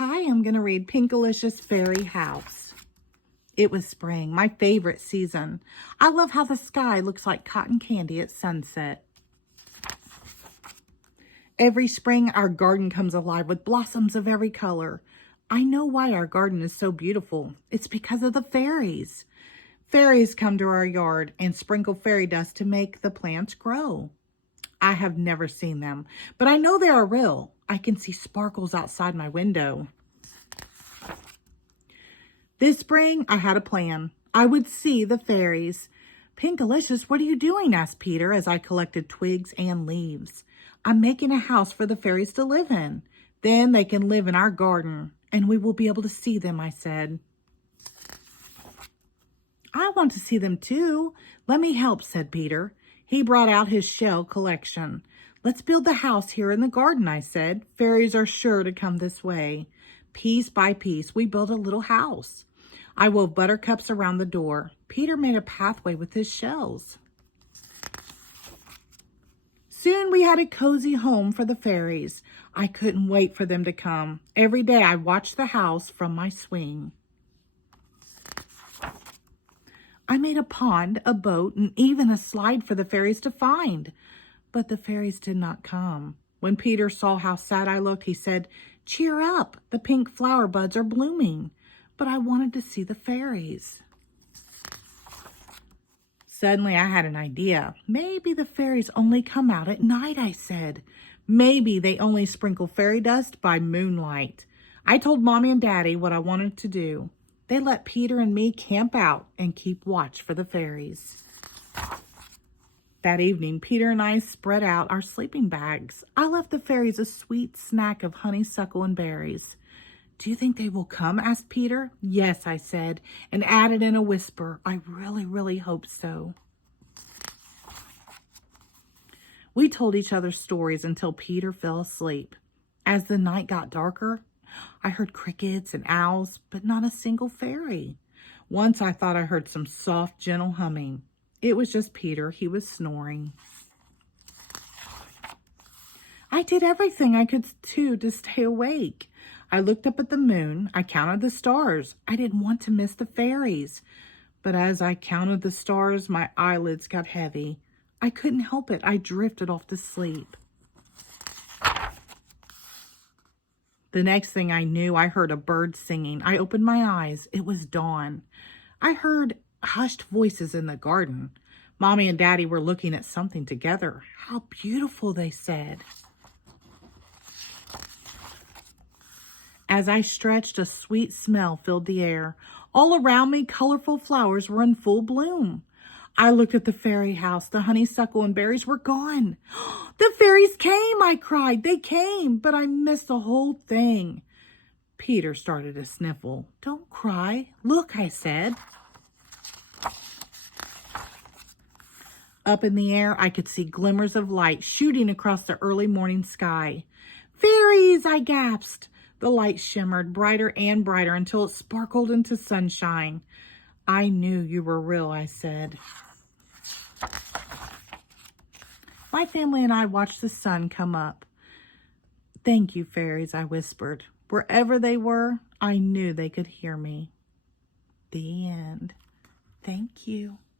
Hi, I'm going to read Pinkalicious Fairy House. It was spring, my favorite season. I love how the sky looks like cotton candy at sunset. Every spring, our garden comes alive with blossoms of every color. I know why our garden is so beautiful. It's because of the fairies. Fairies come to our yard and sprinkle fairy dust to make the plants grow. I have never seen them, but I know they are real. I can see sparkles outside my window. This spring, I had a plan. I would see the fairies. Pinkalicious, what are you doing? Asked Peter as I collected twigs and leaves. I'm making a house for the fairies to live in. Then they can live in our garden, and we will be able to see them, I said. I want to see them too. Let me help, said Peter. He brought out his shell collection. Let's build the house here in the garden, I said. Fairies are sure to come this way. Piece by piece, we built a little house. I wove buttercups around the door. Peter made a pathway with his shells. Soon we had a cozy home for the fairies. I couldn't wait for them to come. Every day I watched the house from my swing. I made a pond, a boat, and even a slide for the fairies to find. But the fairies did not come. When Peter saw how sad I looked, he said, "Cheer up, the pink flower buds are blooming." But I wanted to see the fairies. Suddenly I had an idea. Maybe the fairies only come out at night, I said. Maybe they only sprinkle fairy dust by moonlight. I told Mommy and Daddy what I wanted to do. They let Peter and me camp out and keep watch for the fairies. That evening, Peter and I spread out our sleeping bags. I left the fairies a sweet snack of honeysuckle and berries. "Do you think they will come?" asked Peter. "Yes," I said, and added in a whisper, "I really, really hope so." We told each other stories until Peter fell asleep. As the night got darker, I heard crickets and owls, but not a single fairy. Once I thought I heard some soft, gentle humming. It was just Peter. He was snoring. I did everything I could do to stay awake. I looked up at the moon. I counted the stars. I didn't want to miss the fairies. But as I counted the stars, my eyelids got heavy. I couldn't help it. I drifted off to sleep. The next thing I knew, I heard a bird singing. I opened my eyes. It was dawn. I heard hushed voices in the garden. Mommy and Daddy were looking at something together. "How beautiful," they said. As I stretched, a sweet smell filled the air. All around me, colorful flowers were in full bloom. I looked at the fairy house. The honeysuckle and berries were gone. "The fairies came," I cried. "They came, but I missed the whole thing." Peter started to sniffle. "Don't cry. Look," I said. Up in the air, I could see glimmers of light shooting across the early morning sky. "Fairies!" I gasped. The light shimmered brighter and brighter until it sparkled into sunshine. "I knew you were real," I said. My family and I watched the sun come up. "Thank you, fairies," I whispered. Wherever they were, I knew they could hear me. The end. Thank you.